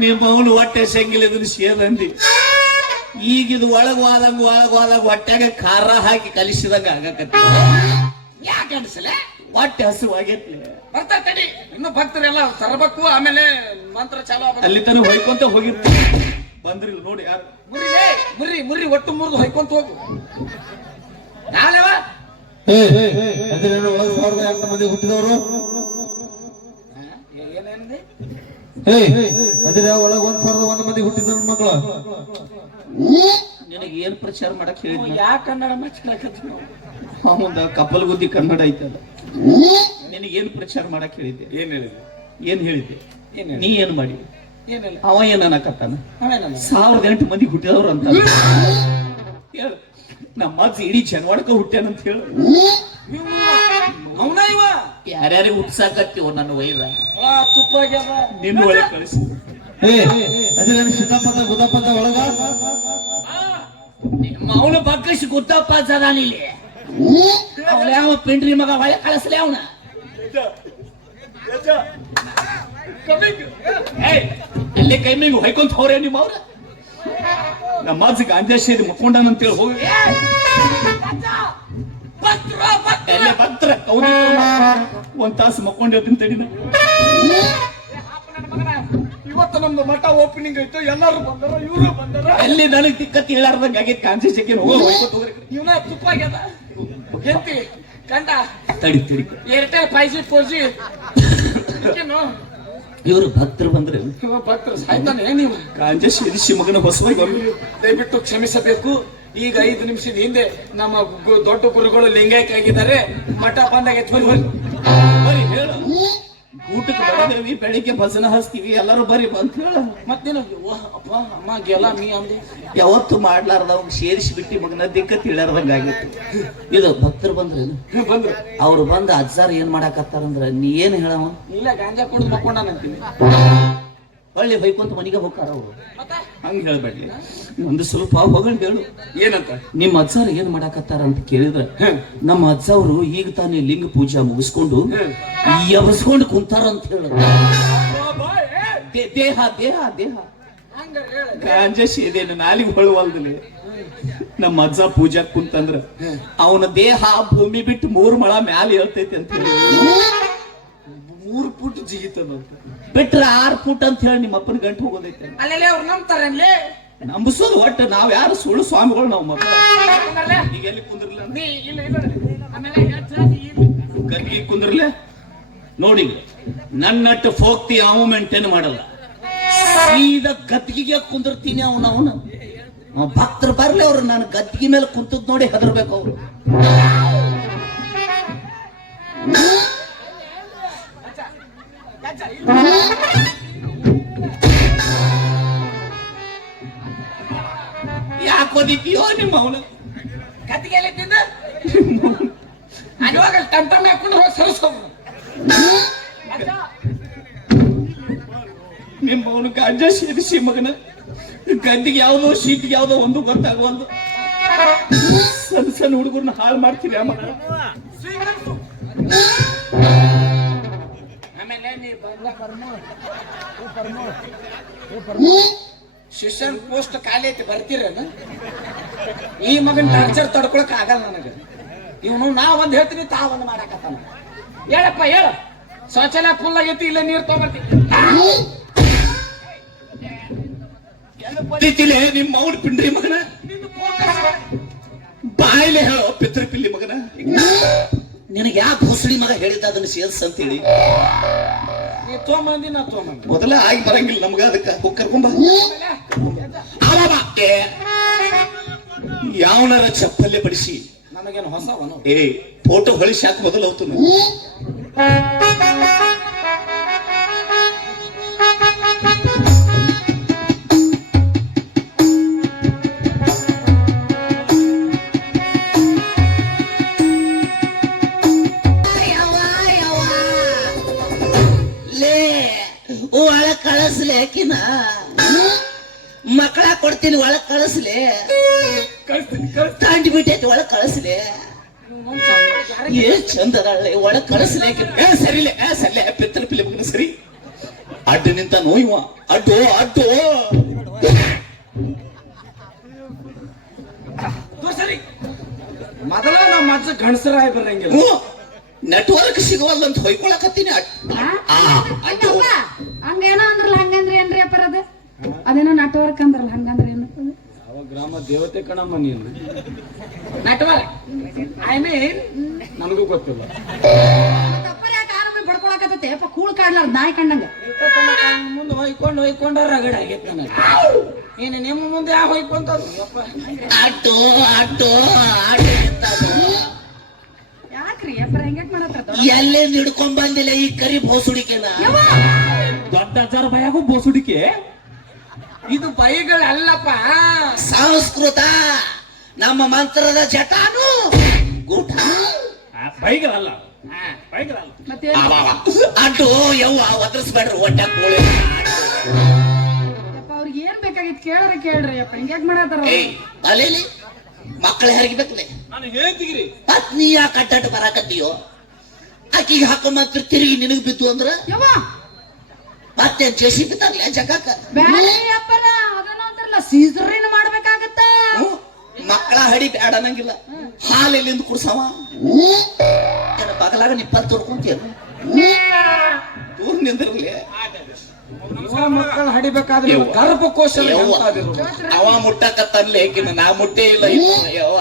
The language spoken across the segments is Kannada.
ನಿಮ್ಮ ಅವನು ಹೊಟ್ಟೆ ಸೆಂಗಿಲ್ ಇದನ್ನು ಸೇದಂದಿ ಈಗಿದು ಒಳಗ್ ಹೊಟ್ಟೆಗೆ ಖಾರ ಹಾಕಿ ಕಲಿಸಿದಂಗ ಆಗಕತ್ತಿ. ಯಾಕೆ ಅನ್ಸಲೆ ಹೊಟ್ಟೆ ಹಸುವಾಗೈತಿ. ಬರ್ತಾ ತಡಿ, ಇನ್ನು ಭಕ್ತರೆಲ್ಲ ತರಬೇಕು, ಆಮೇಲೆ ಮಂತ್ರ ಚಾಲು ಆಗ್ಬೇಕು. ಅಲ್ಲಿ ತನಕ ಹೊಯ್ಕೊಂತ ಹೋಗಿರ್ತೀವಿ. ಬಂದ್ರಿಲ್ಲ ನೋಡಿ ಯಾರು ಮುರ್ರಿ ಮುರ್ರಿ ಒಟ್ಟು ಮುರಿದು ಹೊಯ್ಕೊಂತ ಹೋಗು. ನಾಳೆವ ಒಳಗೆ 1800 ಮಂದಿ ಹುಟ್ಟಿದವರು ಏನೇನಿದೆ ಅದ್ರ ಒಳಗೆ 1001 ಮಂದಿ ಹುಟ್ಟಿದವ್ರ ಮಕ್ಕಳು. ನಿನಗೆ ಏನ್ ಪ್ರಚಾರ ಮಾಡಕ್ ಹೇಳಿದ್ನ? ಯಾಕೆ ಕನ್ನಡ ಮಚ್ಚಿಡಕತ್ತಿ? ಹೌದಾ, ಕಪ್ಪಲ್ ಗುದ್ದಿ ಕನ್ನಡ ಐತದ. ನಿನಗೇನ್ ಪ್ರಚಾರ ಮಾಡಕ್ ಹೇಳಿದ್ದೆ? ಏನ್ ಹೇಳಿದೆ? ಏನ್ ಹೇಳಿದ್ದೆ? ನೀ ಏನ್ ಮಾಡಿ? ಏನಿಲ್ಲ. ಅವ ಏನ್ ಅನ್ನಕತ್ತಾನ? 1008 ಮಂದಿ ಹುಟ್ಟಿದವ್ರು ಅಂತ ಹೇಳು. ನಮ್ಮ ಅಜ್ಜ ಇಡೀ ಜನವಾಡ್ಕ ಹುಟ್ಟ್ಯಾನಂತ ಹೇಳು. ಅವನ ಇವ ಯಾರ್ಯಾರಿಗೆ ಹುಟ್ಸಾಕತ್ತೀವ ನನ್ನ ವೈದ ತುಪ್ಪ ನಿನ್ನ ಒಳಗೆ ಕಳಿಸಿ. ಅದ್ರ ಸಿದ್ದಪ್ಪದ ಗುದ್ದಪ್ಪದ ಒಳಗ ನಿಮ್ಮ ಅವನ ಬಗ್ಗಿಸಿ ಗುದ್ದಪ್ಪ ಜದಾನಿಲ್ಲಿ ಅವನ ಯಾವ ಪಿಂಡ್ರಿ ಮಗ ಒಳ ಕಳಿಸ್ಲಿ ಅವನ. ಅಲ್ಲಿ ಕೈ ಮೇಗ ಹೊಯ್ಕೊಂತ ಹೋರೆ ನಿಮ್ಮ ಅವ್ರ. ನಮ್ಮ ಅಜ್ಜ ಗಾಂಜಾ ಸೇರಿ ಮಕ್ಕೊಂಡಾನಂತೇಳಿ ಹೋಗಿ ಭಕ್ತರ ಒಂದ್ ತಾಸು ಮಕ್ಕೊಂಡಿರ್ತೀನಿ ತಡಿನ. ಇವತ್ತು ನಮ್ದು ಮಠ ಓಪನಿಂಗ್ ಐತು, ಎಲ್ಲರೂ ಬಂದಾರ, ಇವರು ಬಂದಾರ. ಎಲ್ಲಿ ನನಗ್ ದಿಕ್ಕತ್ ಹೇಳಾರ್ದಂಗ ಆಗೈತಿ. ಕಾಂಜಿ ಸೆಕೆಂಡ್ ಹೋಗ್ರಿ. ಇವನ ತುಪ್ಪ ಆಗ್ಯದ ಎಂತಿ ಕಂಡ ತಡಿ ಏರ್ಟೆಲ್ 5G 4G ಇವರು ಭಕ್ತರು ಬಂದ್ರೆ ಭಕ್ತರು ಸಾಯ್ತಾನೆ. ನೀವು ಕಾಂಜ ಸೇರಿಸಿ ಮಗನ ಹೊಸವಾಗಿ ದಯವಿಟ್ಟು ಕ್ಷಮಿಸಬೇಕು. ಈಗ 5 ನಿಮಿಷದ ಹಿಂದೆ ನಮ್ಮ ದೊಡ್ಡ ಗುರುಗಳು ಲಿಂಗಾಯಕ ಆಗಿದ್ದಾರೆ. ಮಠ ಬಂದಾಗೈತೆ. ಬರಿ ಹೇಳು. ಊಟಕ್ಕೆ ಬರದೇವಿ, ಬೆಳಿಗ್ಗೆ ಭಜನ ಹಚ್ತೀವಿ, ಎಲ್ಲರೂ ಬರಿ ಬಂತ ಹೇಳ. ಮತ್ತೇನು ಅಪ್ಪ ಅಮ್ಮ ಗೆಲ್ಲ ಮೀ ಅಂದೆ ಯಾವತ್ತು ಮಾಡ್ಲಾರ್ದವ್ ಸೇರಿಸಿ ಬಿಟ್ಟಿ ಮಗನ ದಿಕ್ಕತ್ ಹೇಳಾರ್ದಂಗ ಆಗೈತಿ. ಇದು ಭಕ್ತರು ಬಂದ್ರೇನು? ಬಂದ್ರು. ಅವ್ರು ಬಂದ ಅಜ್ಜಾರ್ ಏನ್ ಮಾಡಾಕತ್ತಾರಂದ್ರ ನೀ ಏನ್ ಹೇಳವ? ಇಲ್ಲ ಗಾಂಜಾ ಕುಡಿದು ಮಕ್ಕೊಂಡಾನಂತೀನಿ. ಒಳ್ಳೆ ಬೈಕೊಂತ ಮನಿಗೆ ಹೋಗ್ತಾರ ಅವ್ರು. ಹಂಗ ಹೇಳ್ಬೇಡ್ಲಿ, ಒಂದು ಸ್ವಲ್ಪ ಹೊಗಂಡ್ ಹೇಳು. ಏನಂತ? ನಿಮ್ಮ ಅಜ್ಜಾರ್ ಏನ್ ಮಾಡಾಕತ್ತಾರ ಅಂತ ಕೇಳಿದ್ರ, ನಮ್ಮ ಅಜ್ಜ ಅವರು ಈಗ ತಾನೇ ಲಿಂಗ ಪೂಜಾ ಮುಗಿಸ್ಕೊಂಡು ಎಬಸ್ಕೊಂಡು ಕುಂತಾರ ಅಂತ ಹೇಳ. ದೇಹ ದೇಹ ದೇಹ ಗಾಂಜಾ ಸೇದೇನು ನಾಲಿಗೆ ಹೊಳುವಲ್ದಲ್ಲಿ. ನಮ್ಮ ಅಜ್ಜ ಪೂಜಾ ಕುಂತಂದ್ರ ಅವನ ದೇಹ ಭೂಮಿ ಬಿಟ್ಟು 3 ಮೊಳ ಮ್ಯಾಲ ಹೇಳ್ತೈತಿ ಅಂತ ಹೇಳಿ. 3 ಫುಟ್ ಜಿಗಿತದಂತ ಬಿಟ್ರ 6 ಫುಟ್ ಅಂತ ಹೇಳಿ ನಿಮ್ಮ ಅಪ್ಪನ ಗಂಟು ಹೋಗೋದೈತೆ. ಅಲ್ಲೇ ಅವ್ರು ನಂಬ್ತಾರಲ್ಲೇ ನಂಬಿಸೋದು ಒಟ್ಟು ನಾವ್ ಯಾರು ಸುಳ್ಳು ಸ್ವಾಮಿಗಳು ನಾವು ಮಕ್ಕಳು. ಈಗ ಎಲ್ಲಿ ಕುಂದ್ರಲ್ಲ ಗರ್ಗಿ ಕುಂದ್ರಲೆ ನೋಡಿ. ನನ್ನಟ್ಟು ಫೋಕ್ತಿ ಅವ ಮೇಂಟೈನ್ ಮಾಡಲ್ಲ, ಸೀದಾ ಗದ್ಗಿಗೆ ಕುಂದಿರ್ತೀನಿ. ಅವನು ಭಕ್ತರು ಬರ್ಲಿ, ಅವ್ರು ನಾನು ಗದ್ದಿಗೆ ಮೇಲೆ ಕುಂತದ್ ನೋಡಿ ಹೆದರ್ಬೇಕು ಅವ್ರು. ಯಾಕೋದಿದ್ಯೋ ನಿಮ್ಮ ಅವನು ಕತ್ತಿಗೆ ಅವಾಗ ಟಂಟಮ್ ಹಾಕೊಂಡು ಹೋಗಿ ಸರಿಸ್ಕೊಂಡು ನಿಮ್ಮ ಅವನು ಗಾಂಜಾ ಸೇರಿಸಿ ಮಗನ ಗದ್ದಿಗೆ ಯಾವ್ದೋ ಶೀಟ್ಗೆ ಯಾವ್ದೋ ಒಂದು ಗೊತ್ತಾಗುವಲ್ದು. ಸಣ್ಣ ಸಣ್ಣ ಹುಡುಗರನ್ನ ಹಾಳು ಮಾಡ್ತೀರಿ ಆ ಮಗ. ಆಮೇಲೆ ಶಿಷ್ಯನ್ ಪೋಸ್ಟ್ ಖಾಲಿ ಐತಿ, ಬರ್ತೀರನ? ಈ ಮಗನ್ ಟಾರ್ಚರ್ ತಡ್ಕೊಳಕ್ ಆಗಲ್ಲ ನನಗ. ಇವನು ನಾ ಒಂದ್ ಹೇಳ್ತೀನಿ, ತಾ ಒಂದ್ ಮಾಡಾಕತ್ತಾನ. ಹೇಳಪ್ಪ ಹೇಳ. ಶೌಚಾಲಯ ಫುಲ್ ಆಗೈತಿ, ಇಲ್ಲ ನೀರ್ ತಗೊಂಡ್ಬರ್ತೀನಿ. ನಿಮ್ಮ ಅವ್ನ ಪಿಂಡ್ರಿ ಮಗನ ಬಾಯಿಲೆ ಹೇಳೋ ಪಿತೃ ಪಿಲ್ಲಿ ಮಗನ. ನಿನಗೆ ಯಾಕೆ ಹೊಸಳಿ ಮಗ ಹೇಳಿದ್ದ ಅದನ್ನ ಸೇರ್ಸ್ ಅಂತೇಳಿ? ನೀ ತೊಗೊಂಬಂದಿ, ನಾ ತೊಗೊಂಬಂದಿ. ಮೊದಲ ಆಗಿ ಬರಂಗಿಲ್ಲ ನಮ್ಗ, ಅದಕ್ಕೆ ಹೋಗಿ ಕರ್ಕೊಂಡ ಯಾವನಾರ ಚಪ್ಪಲ್ಲೇ ಬಡಿಸಿ ನನಗೇನು ಹೊಸವನು? ಫೋಟೋ ಹೊಳಿಸಿ ಹಾಕಿ ಮೊದಲು ಹೋಗ್ತು. ಒಳ ಕಳಿಸ್ಲಿ ಆಕಿನ ಮಕ್ಕಳ ಕೊಡ್ತೀನಿ, ಒಳಗ್ ಕಳಿಸ್ಲಿ. ತಾಂಡಿ ಬಿಟ್ಟೈತಿ, ಒಳಗ್ ಕಳಿಸ್ಲಿ. ಏ ಚಂದ ಅದಾಳೆ, ಒಳಗ್ ಕಳಿಸ್ಲಿ. ಸರಿಲೆ ಸರಿ ಪಿತ್ರ ಪಿಲಿ ಮಗನ ಸರಿ. ಇವ ಅಡ್ಡು ಅಡ್ಡು ಸರಿ ಮೊದಲ ನಮ್ಮ ಅಜ್ಜ ಗಣಸರಾಯ ಬರಂಗಿಲ್ಲ. ನೆಟ್ವರ್ಕ್ ಸಿಗವಲ್ಲ ಅಂತ ಹೊಯ್ಕೊಳಕತ್ತೀನಿ ಅಡ್ಡು. ಹಂಗೇನೋ ಅಂದ್ರಲ್ಲ, ಹಂಗಂದ್ರೆ ಏನ್ರಿ ಅಪ್ಪರ ಅದ? ಅದೇನೋ ನೆಟ್ವರ್ಕ್ ಅಂದ್ರಲ್ಲ, ಹಂಗಂದ್ರೆ ಏನು? ಅವ ಗ್ರಾಮ ದೇವತೆ ಕಣಮ್ಮ ನೀನು. ನೆಟ್ವರ್ಕ್ ಐ ಮೀನ್ ನನಗೂ ಗೊತ್ತಿಲ್ಲ. ಅಪ್ಪರ ಯಾಕೆ ಆರೋಗ್ಯ ಬಡ್ಕೊಳಕತ್ತೈತೆ ಅಪ್ಪ? ಕೂಳ್ ಕಾಡ್ಲಾರ್ದ ನಾಯಿ ಕಂಡಂಗ ಮುಂದೆ ಹೊಯ್ಕೊಂಡು ರಗಡ ಆಗೈತೆ ನನಗೆ. ನೀನು ನಿಮ್ಮ ಮುಂದೆ ಯಾವ ಹೊಯ್ಕೊಂತ ಅಡ್ಡು ಅಡ್ಡು ಅಡ್ಡು ಎಂತದು? ಯಾಕ್ರಿ ಅಪ್ಪರ ಹೆಂಗ್ ಮಾಡತ್ತ? ಎಲ್ಲಿಂದ ಹಿಡ್ಕೊಂಡ್ ಬಂದಿಲ್ಲ ಈ ಕರಿ ಬೋಸುಡಿಕೆನ? ದೊಡ್ಡ ಅಜ್ಜಾರ ಬಾಯಾಗೂ ಬೋಸುಡಿಕೆ. ಇದು ಬೈಗಳಲ್ಲಪ್ಪ, ಸಂಸ್ಕೃತ. ನಮ್ಮ ಮಂತ್ರದ ಜಟಾನು ಗೂಟ. ಬೈಗಳಲ್ಲ, ಬೈಗಳಲ್ಲ. ಮತ್ತೆ ಅಡ್ಡು ಯವ್ವ ಒದರ್ಸ್ಬೇಡ್ರಿ ಹೊಟ್ಟೆ ಕೋಳಿ. ಅಪ್ಪ ಅವ್ರಿಗೆ ಏನ್ ಬೇಕಾಗಿತ್ತು ಕೇಳ್ರಿ ಅಪ್ಪ, ಹಿಂಗ್ಯಾಕ್ ಮಾಡತ್ತಾರ? ಏಯ್ ಅಲೇಲಿ ಮಕ್ಕಳ ಹರಿಬೇಕಲೆ ನಾನು ಹೇಳ್ತೀರಿ ಪತ್ನಿ ಯಾಕೆ ಅಡ್ಡಾಟ ಬರಾಕತ್ತೀಯೋ? ಆಕಿಗೆ ಹಾಕೊಂಬಂತ್ರ ತಿರುಗಿ ನಿನಗ್ ಬಿದ್ದು ಅಂದ್ರ ಯವ್ವ ಮತ್ತೆ ಜೇಸಿ ಬಿದ್ದಾಗಲೇ ಜಗಕ್ಕ. ಬ್ಯಾಡ್ರಿ ಅಪ್ಪರ, ಅದನ್ನ ಅಂತಾರಲ್ಲ ಸೀಸರಿನ ಮಾಡ್ಬೇಕಾಗತ್ತ. ಮಕ್ಕಳ ಹಡಿ ಬ್ಯಾಡ ಅನ್ನಂಗಿಲ್ಲ. ಹಾಲು ಎಲ್ಲಿಂದ ಕುಡ್ಸವ? ಬಗಲಾಗ ನಿಪ್ಪಲ್ ತೊಡ್ಕೊಂತೀಯ ದೂರ ನಿಂದಿರ್ಲಿ. ಮಕ್ಕಳು ಹಡಿಬೇಕಾದ್ರೆ ಗರ್ಭಕೋಶ ಅವ ಮುಟ್ಟಕತ್ತನ್ಲಿ ಏಕಿನ ನಾ ಮುಟ್ಟೇ ಇಲ್ಲ. ಯವ್ವ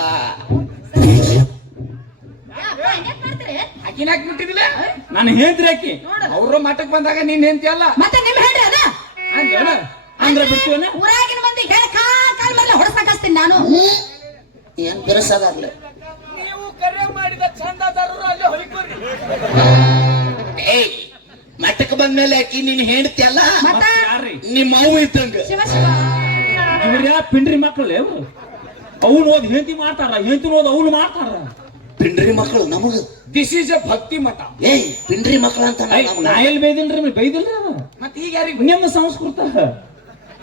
ಆಕಿನಾಕ್ ಮುಟ್ಟಿದಿಲ್ಲ, ನಾನು ಹೇಳ್ತೀರಿ ಆಕಿ ಅವ್ರ ಮಠಕ್ ಬಂದಾಗ ನೀನ್ ಹೇಳ್ತಿಯಲ್ಲ ಮತ್ತೆ ನಿಮ್ ಹೇಳ್ರಿ ಅದ ಅಂದ್ರೆ ಬಿಡ್ತೀವನ. ಊರಾಗಿನ ಮಂದಿ ಹೇಳ ಕಾಲ್ ಮೇಲೆ ಹೊಡ್ಸಕಸ್ತೀನಿ ನಾನು. ಏನ್ ಬೆರಸಾದಾಗ್ಲೆ ನೀವು ಕರೆ ಮಾಡಿದ ಚಂದದಾರರು ಅಲ್ಲಿ ಹೊಲಿಕೋರಿ. ಏಯ್ ಮಠಕ್ ಬಂದ್ಮೇಲೆ ಆಕಿ ನೀನ್ ಹೇಳ್ತಿಯಲ್ಲ ಮತ್ತೆ ನಿಮ್ಮ ಅವು ಇದ್ದಂಗ. ಶಿವ ಶಿವ ಇವ್ರ ಪಿಂಡ್ರಿ ಮಕ್ಕಳು ಅವ್ನು ಓದ್ ಹೆಂಡತಿ ಮಾಡ್ತಾರ, ಹೆಂಡತಿ ಓದ್ ಅವ್ನು ಮಾಡ್ತಾರ. ಪಿಂಡ್ರಿ ಮಕ್ಕಳು ನಮಗ. ದಿಸ್ ಈಸ್ ಎ ಭಕ್ತಿ ಮಠ. ಏಯ್ ಪಿಂಡ್ರಿ ಮಕ್ಕಳು ಅಂತ ನಾ ಎಲ್ಲಿ ಬೈದಿಲ್ರಿ, ಬೈದಿಲ್ರಿ ಅದ. ಮತ್ತೆ ಈಗ ಯಾರಿಗೆ ನಿಮ್ಮ ಸಂಸ್ಕೃತ,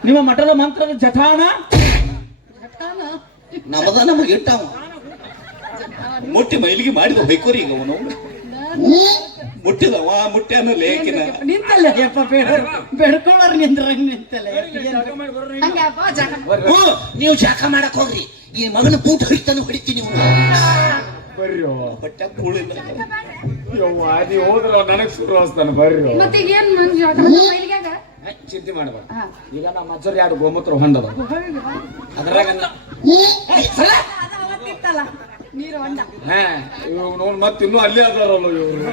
ನಿಮ್ಮ ಮಠದ ಮಂತ್ರದ ಜಠಾಣ ನಮದ ನಮಗ ಇಟ್ಟಾವ ಮುಟ್ಟಿ ಮೈಲಿಗೆ ಮಾಡಿದ ಹೊಯ್ಕೋರಿ. ಈಗ ಅವನು ಮುಟ್ಟಿದವ ಮುಟ್ಟಿ ಅನ್ನೋ ಲೇಕಿನ ನಿಂತಲ್ಲ ಯಪ್ಪ, ಬೆಡ್ಕೊಳ್ಳೋರು ನಿಂತಲ್ಲ. ಹಂಗಪ್ಪ ಜಗ ನೀವು ಜಾಕ ಮಾಡಕ್ ಹೋಗ್ರಿ. ಈ ಮಗನ ಬೂಟ್ ಹೊಡಿತಾನು ಹೊಡಿತೀನಿ. ಬರ್ರಿ ಹೊಟ್ಟೆ ಕೂಳಿಲ್ಲ. ನೀವು ಹೋದ್ರ ನನಗ್ ಶುರು ಅನ್ಸ್ತಾನೆ. ಬರ್ರಿ ಮತ್ತೆ ಈಗ ಏನ್ ಮೈಲಿಗ್ಯಾಗ ಚಿಂತೆ ಮಾಡಬಾರ್ದು. ಈಗ ನಮ್ಮ ಅಜ್ಜರ್ ಎರಡು ಗೋಮೂತ್ರ ಹೊಂದದ ಅದ್ರಾಗ ಅವತ್ತಿತ್ತಲ್ಲ ನೀರು ಹೊಂಡ. ಇವ್ನು ಮತ್ತೆ ಇನ್ನೂ ಅಲ್ಲೇ ಅದಾರಲ್ಲ ಇವ್ರು.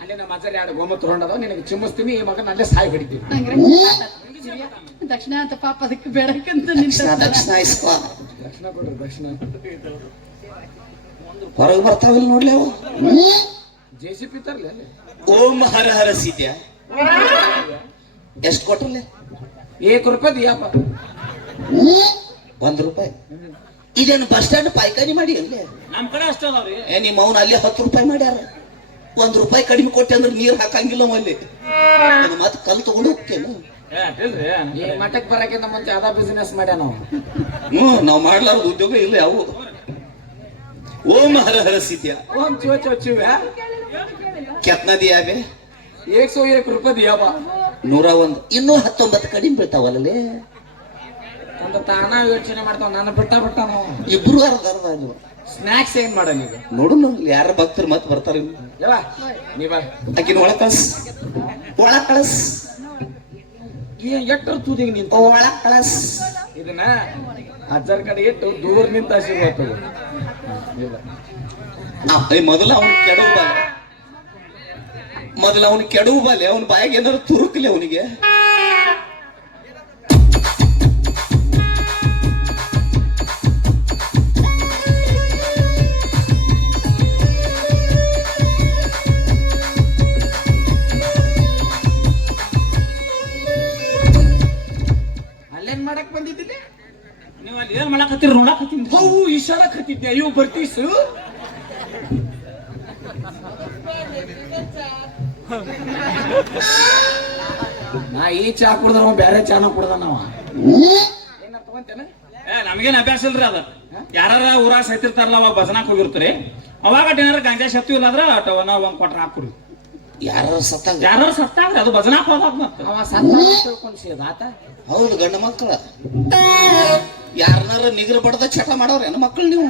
ಅಲ್ಲಿ ನಮ್ಮ ಅಜ್ಜರ್ ಎರಡು ಗೋಮೂತ್ರ ಹೊಂಡದ, ನಿನಗೆ ಚಿಮ್ಮಿಸ್ತೀನಿ, ಈ ಮಗನ ಅಲ್ಲೇ ಸಾಯಿ ಹೊಡಿತೀವಿ. ದಕ್ಷಿಣ ಅಂತ ಪಾಪ ಅದಕ್ಕೆ ಬೇಡಕ್ಕಂತ ದಕ್ಷಿಣ ಇಸ್ಕೋ. ದಕ್ಷಿಣ ಕೊಡ್ರಿ, ದಕ್ಷಿಣ ಹೊರಗೆ ಬರ್ತಾವಿಲ್ಲ ನೋಡ್ಲಿ ಅವು. JCP ತರ್ಲಿ ಅಲ್ಲಿ. ಓಂ ಹರ ಹರ ಸೀತ್ಯ ಎಷ್ಟು ಕೊಟ್ಟಲ್ಲ? ₹1 ದಿಯಪ್ಪ. ₹1. ಇದೇನು ಬಸ್ ಸ್ಟ್ಯಾಂಡ್ ಪಾಯ್ಕಾನಿ ಮಾಡಿ ಅಲ್ಲೇ? ನಮ್ ಕಡೆ ಅಷ್ಟ ಅದಾವ್ರಿ. ನಿಮ್ಮ ಅವನ ಅಲ್ಲಿ ₹10 ಮಾಡ್ಯಾರ. ₹1 ಕಡಿಮೆ ಕೊಟ್ಟೆ ಅಂದ್ರೆ ನೀರ್ ಹಾಕಂಗಿಲ್ಲ ಅಲ್ಲಿ. ಮತ್ತೆ ಕಲ್ ತಗೊಂಡು ಹೋಗ್ತೇನು? ಈ ಮಠಕ್ ಬರಕ್ಕಿಂತ ಮುಂಚೆ ಅದ ಬಿಸಿನೆಸ್ ಮಾಡ್ಯ ನಾವು. ನಾವ್ ಮಾಡ್ಲಾರ್ದ ಉದ್ಯೋಗ ಇಲ್ಲ ಯಾವ. ಓಂ ಹರ ಹರ ಸೀತ್ಯ ಓಂ ಚಿವ ಚಿವ ಚಿವ ಕೆತ್ನ ದಿಯಾಬೆ ₹101 ದಿಯಾಬ. 101 ಇನ್ನೂ 19 ಕಡಿಮೆ ಬೀಳ್ತಾವಲ್ಲೇ. ಒಂದು ತಾನ ಯೋಚನೆ ಮಾಡ್ತಾವ, ನಾನು ಬಿಟ್ಟ ನಾವು ಇಬ್ರು ಅರ್ಧ ಅರ್ಧ ನೀವು ಸ್ನಾಕ್ಸ್ ಏನ್ ಮಾಡ ನೀವು ನೋಡು. ಯಾರ ಭಕ್ತರು ಮತ್ ಬರ್ತಾರ ಯಾವ ನೀವ ಆಕಿನ ಒಳ ಕಳಸ್ ಒಳ ಕಳಸ್ ಎಟ್ಟರು ತೂದಿಗೆ ನಿಂತ ಒಳ ಕಳಸ್. ಇದನ್ನ ಅಜ್ಜರ್ ಕಡೆ ಇಟ್ಟು ದೂರ ನಿಂತ ಆಶೀರ್ವಾದ. ಮೊದಲು ಅವನು ಕೆಡವು ಬಾಲೆ, ಮೊದಲು ಅವನು ಕೆಡವು ಬಾಲೆ. ಅವನ ಬಾಯಿಗೆ ಏನಾದ್ರು ತುರುಕಲಿ ಅವನಿಗೆ. ಅಲ್ಲೇನ್ ಮಾಡಕ್ ಬಂದಿದ್ದಿಲ್ಲ ನೀವು ಅಲ್ಲಿ ಏನ್ ಮಾಡಕತ್ತೀರಿ ನೋಡಕತ್ತೀನಿ. ಹೌ ಇಶಾಡಕ್ ಹತ್ತಿದ್ದೆ. ಅಯ್ಯೋ ಬರ್ತೀಸು ನಾ ಈ ಚಾ ಕುಡ್ದ್ರ ಬೇರೆ ಚಾನ ಕುಡ್ದ ನಾವ ಏನ ತಗೊಂತೇನ. ನಮಗೇನ್ ಅಭ್ಯಾಸ ಇಲ್ರಿ ಅದ. ಯಾರ ಊರಾಗ ಸೈತಿರ್ತಾರಲ್ಲ ಅವಾಗ ಭಜನಾಕ್ ಹೋಗಿರ್ತೀರಿ, ಅವಾಗ ಏನಾರ ಗಂಜಾ ಶಕ್ತಿ ಇಲ್ಲ ಆದ್ರ ನಾವು ಒಂದ್ ಕೊಟ್ರ ಹಾಕ್ರಿ. ಯಾರು ಸತ್ತಾಗ ಯಾರು ಸತ್ತಾಗ್ರಿ ಅದು ಭಜನಾಕ್ ಹೋದಾಗ ಮತ್ತೆ ಅವ ಸತ್ತ ತಿಳ್ಕೊಂಡ್ ಸೇದ ಆತ ಹೌದು ಗಂಡ ಮಕ್ಕಳ ಯಾರನ್ನಾರ ನಿಗರ್ ಬಡದ ಚಟ ಮಾಡೋರೇನು ಮಕ್ಕಳು ನೀವು